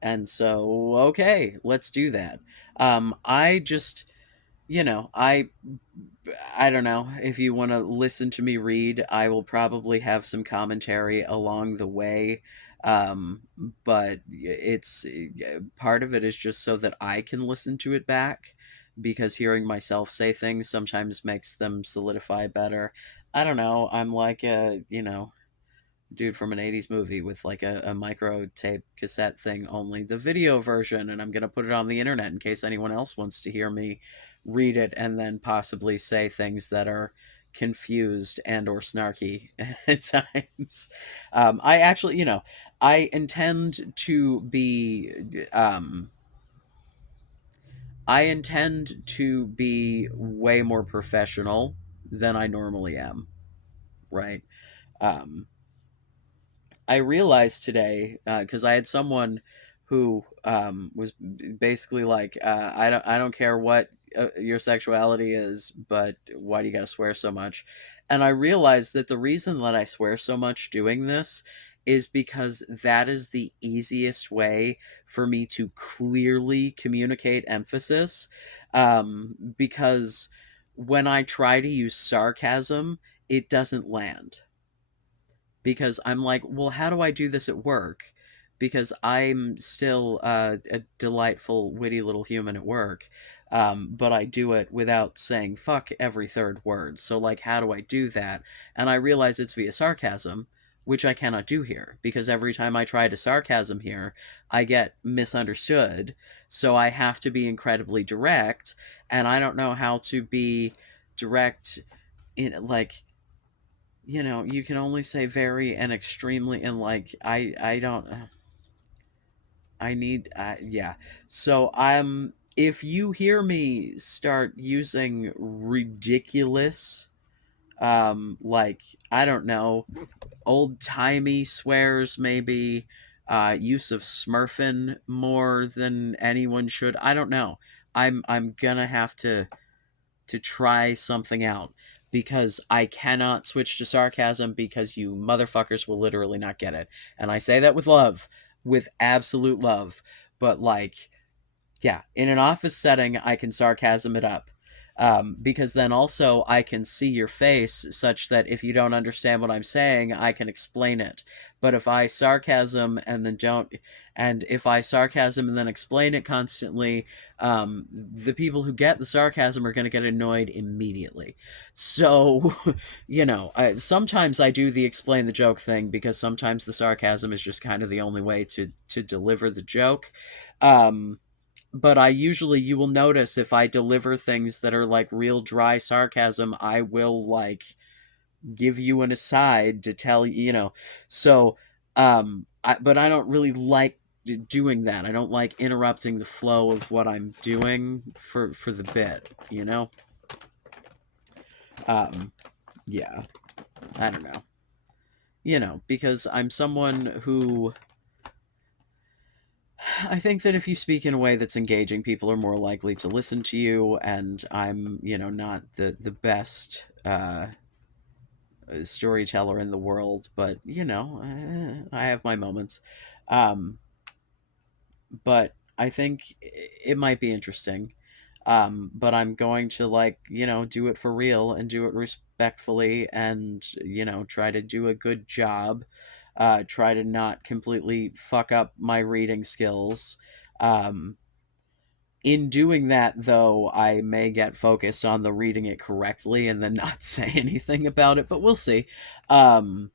And so, okay, let's do that. I just, you know, I don't know. If you want to listen to me read, I will probably have some commentary along the way. Um, but it's part of it is just so that I can listen to it back, because hearing myself say things sometimes makes them solidify better. I don't know. I'm like a, dude from an 80s movie with like a micro tape cassette thing, only the video version, and I'm going to put it on the internet in case anyone else wants to hear me read it and then possibly say things that are confused and or snarky at times. I actually, I intend to be I intend to be way more professional than I normally am, right? um I realized today, because I had someone who was basically like, I don't care what your sexuality is, but why do you got to swear so much? And I realized that the reason that I swear so much doing this is because that is the easiest way for me to clearly communicate emphasis. Because when I try to use sarcasm, it doesn't land, because I'm like, well, how do I do this at work? Because I'm still a delightful, witty little human at work, but I do it without saying fuck every third word. So, like, how do I do that? And I realize it's via sarcasm, which I cannot do here, because every time I try to sarcasm here, I get misunderstood. So I have to be incredibly direct, and I don't know how to be direct in, like, you can only say very and extremely, and like I don't I need yeah. So if you hear me start using ridiculous, like, I don't know, old-timey swears, maybe use of smurfing more than anyone should, I don't know. I'm gonna have to try something out, because I cannot switch to sarcasm, because you motherfuckers will literally not get it. And I say that with love, with absolute love. But, like, yeah, in an office setting, I can sarcasm it up. Because then also I can see your face, such that if you don't understand what I'm saying, I can explain it. But if I sarcasm and then explain it constantly, the people who get the sarcasm are going to get annoyed immediately. So, sometimes I do the explain the joke thing, because sometimes the sarcasm is just kind of the only way to deliver the joke. But you will notice, if I deliver things that are like real dry sarcasm, I will like give you an aside to tell you. So, but I don't really like doing that. I don't like interrupting the flow of what I'm doing for the bit. Um, yeah, I don't know. Because I'm someone who, I think that if you speak in a way that's engaging, people are more likely to listen to you, and I'm, not the best storyteller in the world, but I have my moments. Um, but I think it might be interesting. But I'm going to, like, do it for real and do it respectfully, and try to do a good job. Try to not completely fuck up my reading skills. Um, in doing that, though, I may get focused on the reading it correctly and then not say anything about it, but we'll see. Um,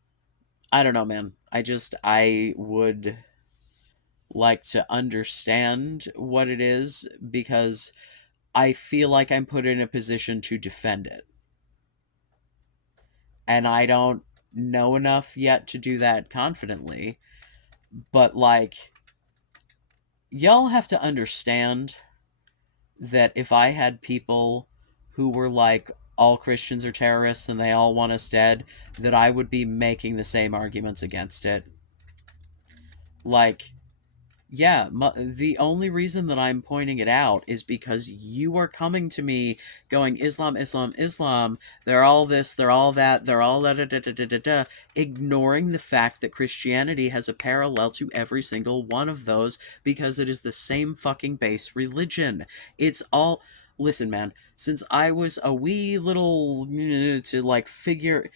I don't know, man. I would like to understand what it is, because I feel like I'm put in a position to defend it. And I don't know enough yet to do that confidently, but like, y'all have to understand that if I had people who were like, all Christians are terrorists and they all want us dead, that I would be making the same arguments against it. Like, yeah, the only reason that I'm pointing it out is because you are coming to me going, Islam, Islam, Islam. They're all this, they're all that, they're all da da da da da da, da, ignoring the fact that Christianity has a parallel to every single one of those because it is the same fucking base religion. It's all. Listen, man, since I was a wee little to like figure.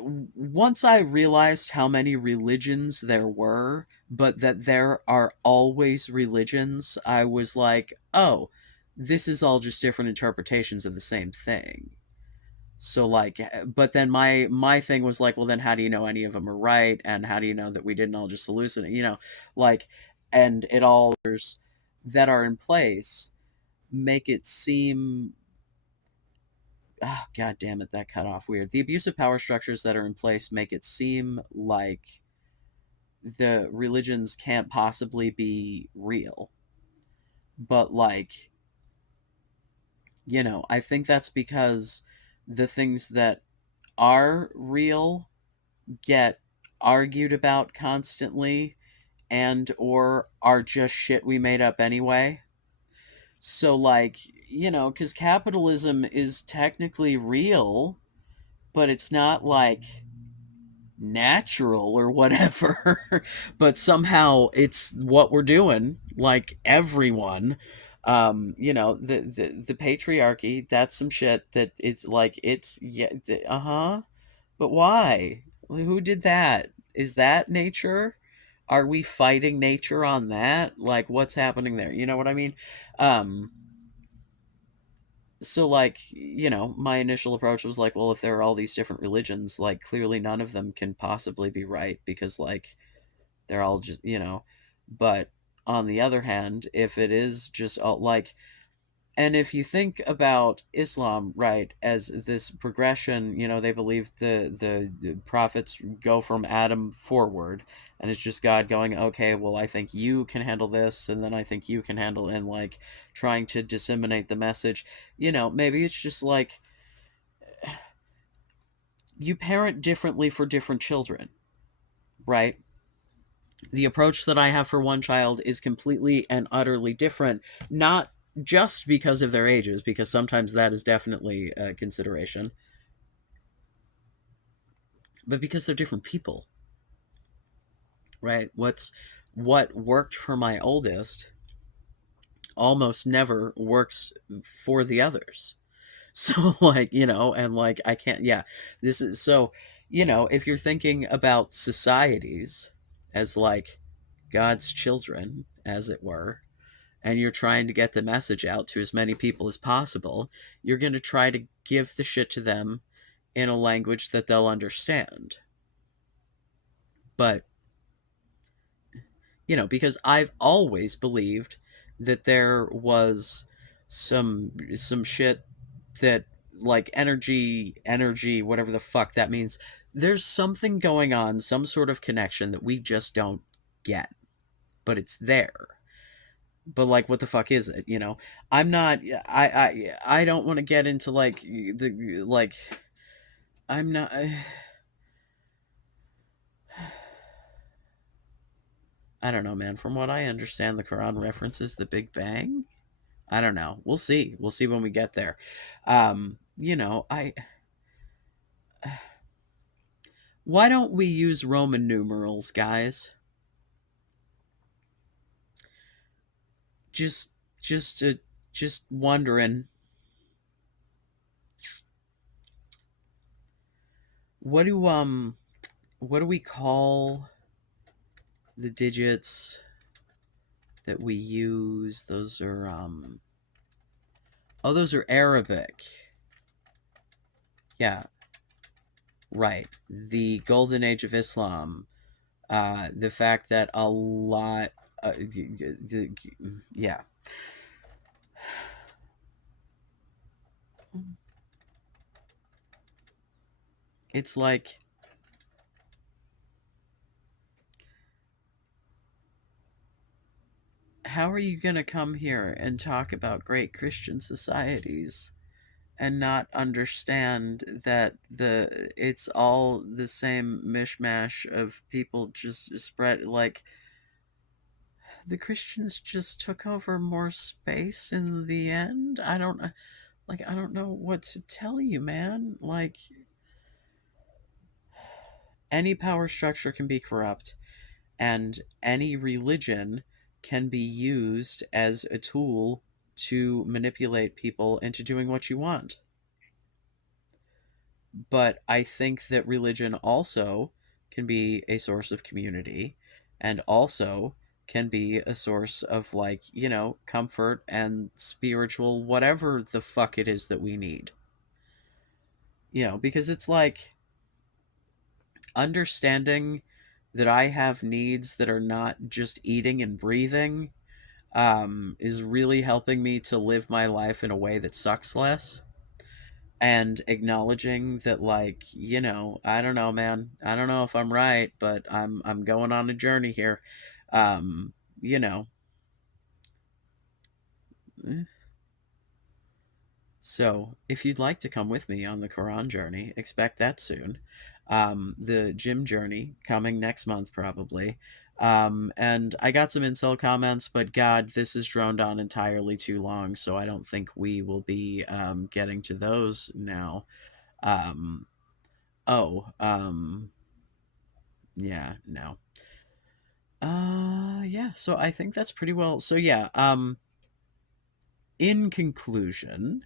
Once I realized how many religions there were, but that there are always religions, I was like, oh, this is all just different interpretations of the same thing. So like, but then my thing was like, well, then how do you know any of them are right, and how do you know that we didn't all just hallucinate, like, and it all that are in place make it seem, oh, god damn it, that cut off weird. The abusive power structures that are in place make it seem like the religions can't possibly be real. But like, I think that's because the things that are real get argued about constantly and or are just shit we made up anyway. So like, cuz capitalism is technically real, but it's not like natural or whatever. But somehow it's what we're doing, like everyone. The patriarchy, that's some shit that it's like, it's, yeah, uh-huh, but why? Who did that? Is that nature? Are we fighting nature on that? Like, what's happening there? You know what I mean? um so like, my initial approach was like, well, if there are all these different religions, like, clearly none of them can possibly be right, because like, they're all just, but on the other hand, if it is just all like, and if you think about Islam, right, as this progression, they believe the prophets go from Adam forward, and it's just God going, okay, well, I think you can handle this, and then I think you can handle, and like trying to disseminate the message. Maybe it's just like you parent differently for different children, right? The approach that I have for one child is completely and utterly different, not just because of their ages, because sometimes that is definitely a consideration, but because they're different people, right? What worked for my oldest almost never works for the others. So like, and like, I can't, yeah, this is so, if you're thinking about societies as like God's children, as it were, and you're trying to get the message out to as many people as possible, you're going to try to give the shit to them in a language that they'll understand. But, because I've always believed that there was some shit that, like, energy, whatever the fuck that means. There's something going on, some sort of connection that we just don't get, but it's there. But like, what the fuck is it? I'm not. I don't want to get into like the like. I'm not. I don't know, man. From what I understand, the Quran references the Big Bang. I don't know. We'll see. We'll see when we get there. I. Why don't we use Roman numerals, guys? Just, just, uh, just wondering. What do what do we call the digits that we use? Those are oh, those are Arabic. Yeah, right. The golden age of Islam. The fact that a lot, yeah, it's like, how are you going to come here and talk about great Christian societies and not understand that it's all the same mishmash of people just spread, like, the Christians just took over more space in the end? I don't know what to tell you, man. Like, any power structure can be corrupt, and any religion can be used as a tool to manipulate people into doing what you want. But I think that religion also can be a source of community, and also can be a source of, like, comfort and spiritual whatever the fuck it is that we need. Because it's like understanding that I have needs that are not just eating and breathing, is really helping me to live my life in a way that sucks less. And acknowledging that, like, I don't know, man, I don't know if I'm right, but I'm going on a journey here. um you know eh. So if you'd like to come with me on the Quran journey, expect that soon. The gym journey coming next month, probably. And I got some incel comments, but God, this is droned on entirely too long, so I don't think we will be getting to those now. um oh Yeah, no. Yeah, so I think that's pretty well. So yeah, in conclusion,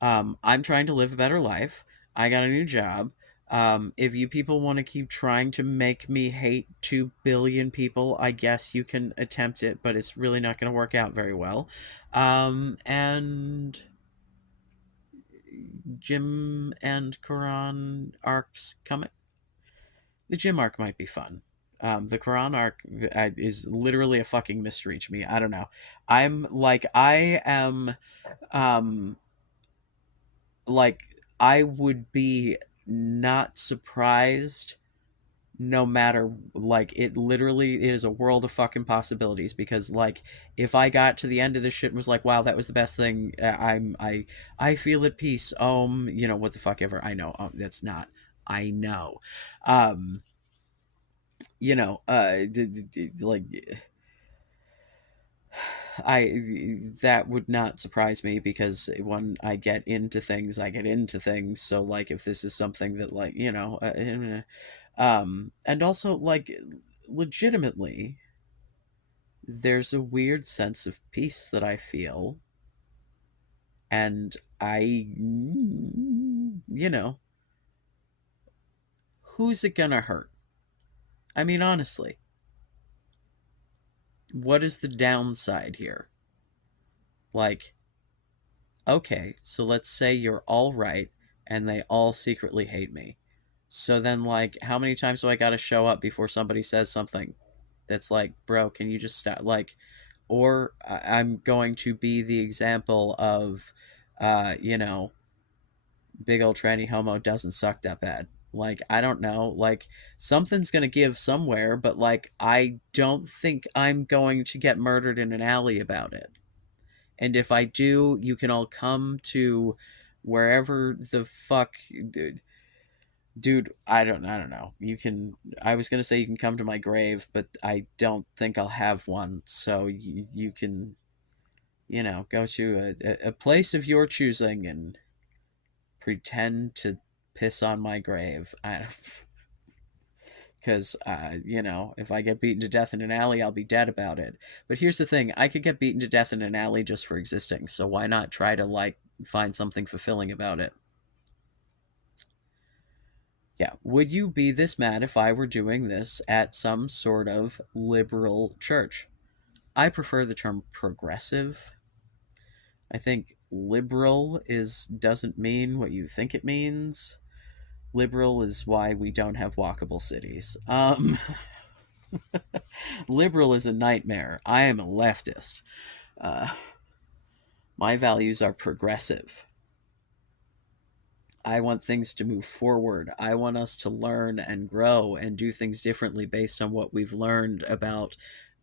I'm trying to live a better life. I got a new job. If you people want to keep trying to make me hate 2 billion people, I guess you can attempt it, but it's really not going to work out very well. And Jim and Quran arcs coming. The Jim arc might be fun. The Quran arc is literally a fucking mystery to me. I don't know. I am, um, like, I would be not surprised, no matter, like, it literally is a world of fucking possibilities, because, like, if I got to the end of this shit and was like, wow, that was the best thing, I feel at peace, what the fuck ever. I know, that's not, I know. um like, I that would not surprise me, because when I get into things, I get into things. So, like, if this is something that, like, and also, like, legitimately, there's a weird sense of peace that I feel, and you know, who's it gonna hurt? I mean, honestly, what is the downside here? Like, okay, so let's say you're all right and they all secretly hate me. So then, like, how many times do I got to show up before somebody says something that's like, bro, can you just stop? Like, or I'm going to be the example of, you know, big old tranny homo doesn't suck that bad. Like, I don't know. Like, something's going to give somewhere, but, like, I don't think I'm going to get murdered in an alley about it. And if I do, you can all come to wherever the fuck, dude. I don't know. You can. I was gonna say you can come to my grave, but I don't think I'll have one. So you can, go to a place of your choosing and pretend to piss on my grave. I don't. Because, if I get beaten to death in an alley, I'll be dead about it. But here's the thing, I could get beaten to death in an alley just for existing, so why not try to, like, find something fulfilling about it? Yeah, would you be this mad if I were doing this at some sort of liberal church? I prefer the term progressive. I think liberal is doesn't mean what you think it means. Liberal is why we don't have walkable cities. Liberal is a nightmare. I am a leftist. Uh, my values are progressive. I want things to move forward. I want us to learn and grow and do things differently based on what we've learned about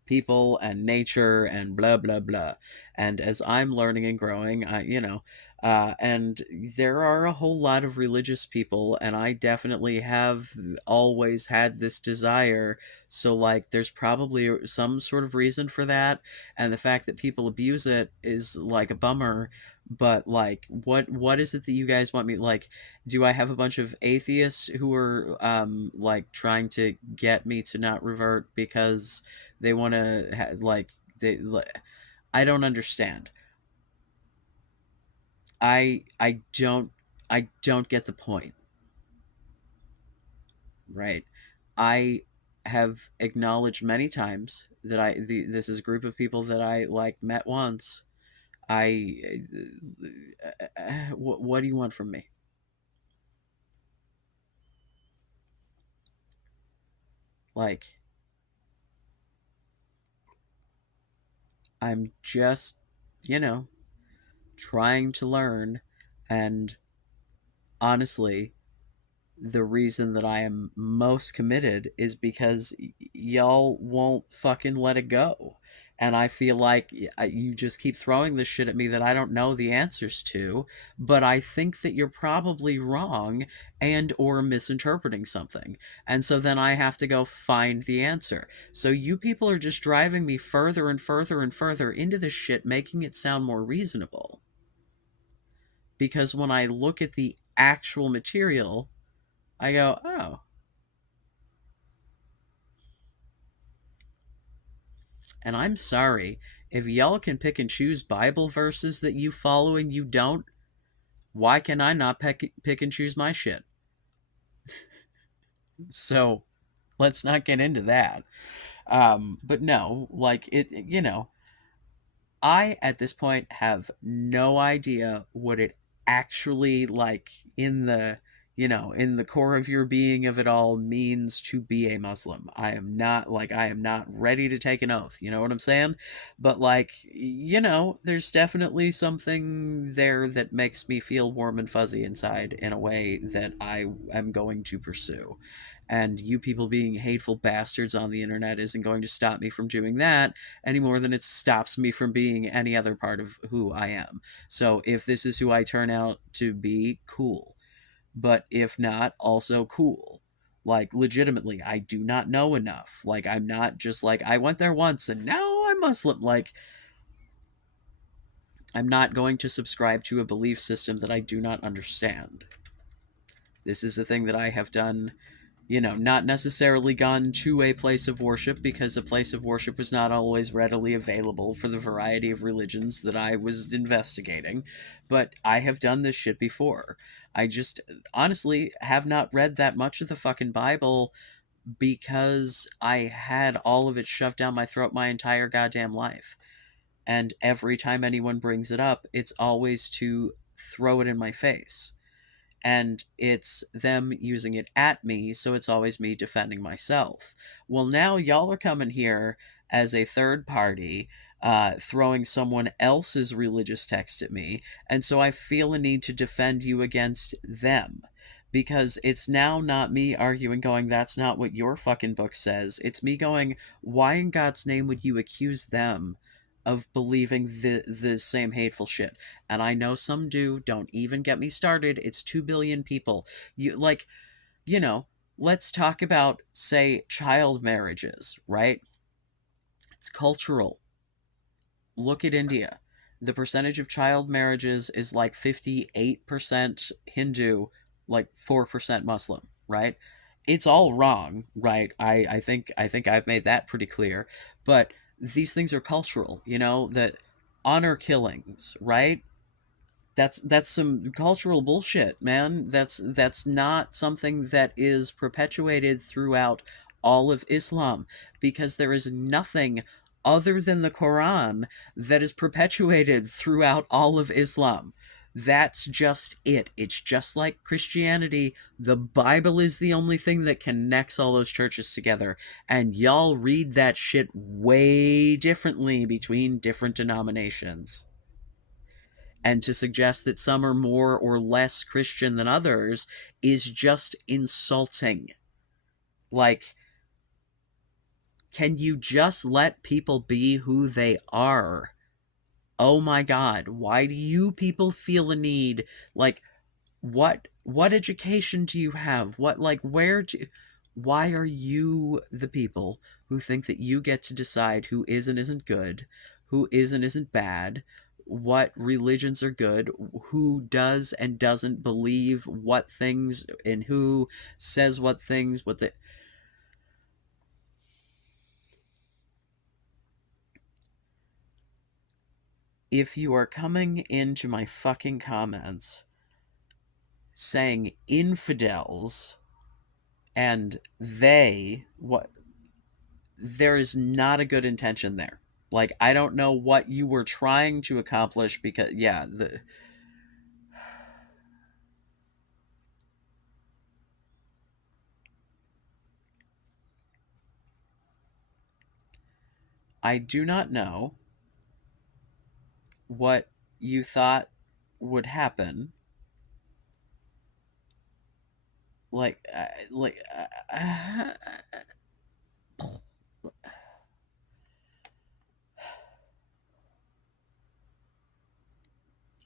people and nature and blah blah blah. And as I'm learning and growing, and there are a whole lot of religious people, and I definitely have always had this desire. So like there's probably some sort of reason for that, and the fact that people abuse it is like a bummer. But like what is it that you guys want me, like, do I have a bunch of atheists who are like trying to get me to not revert because they want to like I don't understand. I don't get the point, right? I have acknowledged many times that this is a group of people that I like met once. I what do you want from me? Like, I'm just, you know, trying to learn, and honestly, the reason that I am most committed is because y'all won't fucking let it go. And I feel like you just keep throwing this shit at me that I don't know the answers to, but I think that you're probably wrong and or misinterpreting something. And so then I have to go find the answer. So you people are just driving me further and further and further into this shit, making it sound more reasonable. Because when I look at the actual material, I go, oh, and I'm sorry, if y'all can pick and choose Bible verses that you follow and you don't, why can I not pick and choose my shit? So let's not get into that. But no, like I at this point have no idea what it actually like in the in the core of your being of it all means to be a Muslim. I am not ready to take an oath, you know what I'm saying? But like, there's definitely something there that makes me feel warm and fuzzy inside in a way that I am going to pursue. And you people being hateful bastards on the internet isn't going to stop me from doing that any more than it stops me from being any other part of who I am. So if this is who I turn out to be, cool. But if not, also cool. Like, legitimately, I do not know enough. Like, I'm not just like, I went there once and now I'm Muslim. Like, I'm not going to subscribe to a belief system that I do not understand. This is a thing that I have done, not necessarily gone to a place of worship because a place of worship was not always readily available for the variety of religions that I was investigating, but I have done this shit before. I just honestly have not read that much of the fucking Bible because I had all of it shoved down my throat my entire goddamn life. And every time anyone brings it up, it's always to throw it in my face, and it's them using it at me, so it's always me defending myself. Well, now y'all are coming here as a third party, throwing someone else's religious text at me, and so I feel a need to defend you against them. Because it's now not me arguing, going, that's not what your fucking book says. It's me going, why in God's name would you accuse them of believing the same hateful shit? And I know some do. Don't even get me started. It's 2 billion people. You like, you know, let's talk about, say, child marriages, right? It's cultural. Look at India. The percentage of child marriages is like 58% Hindu, like 4% Muslim, right? It's all wrong, right? I think I've made that pretty clear. But these things are cultural, that honor killings, right? That's some cultural bullshit, man. That's not something that is perpetuated throughout all of Islam, because there is nothing other than the Quran that is perpetuated throughout all of Islam. That's just it. It's just like Christianity. The Bible is the only thing that connects all those churches together. And y'all read that shit way differently between different denominations, and to suggest that some are more or less Christian than others is just insulting. Like, Can you just let people be who they are? Oh my god, why do you people feel a need? Like, what education do you have? What, like, where do why are you the people who think that you get to decide who is and isn't good, who is and isn't bad, what religions are good, who does and doesn't believe what things, and who says what things, what the if you are coming into my fucking comments saying infidels and they what there is not a good intention there. Like, I don't know what you were trying to accomplish because yeah, the I do not know what you thought would happen.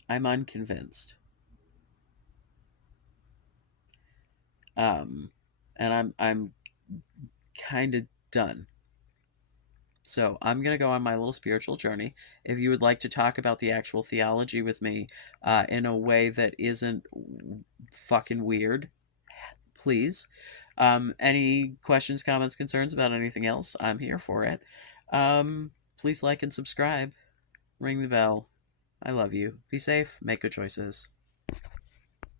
I'm unconvinced. Um and I'm kind of done. So I'm going to go on my little spiritual journey. If you would like to talk about the actual theology with me in a way that isn't fucking weird, please. Any questions, comments, concerns about anything else, I'm here for it. Please like and subscribe. Ring the bell. I love you. Be safe. Make good choices.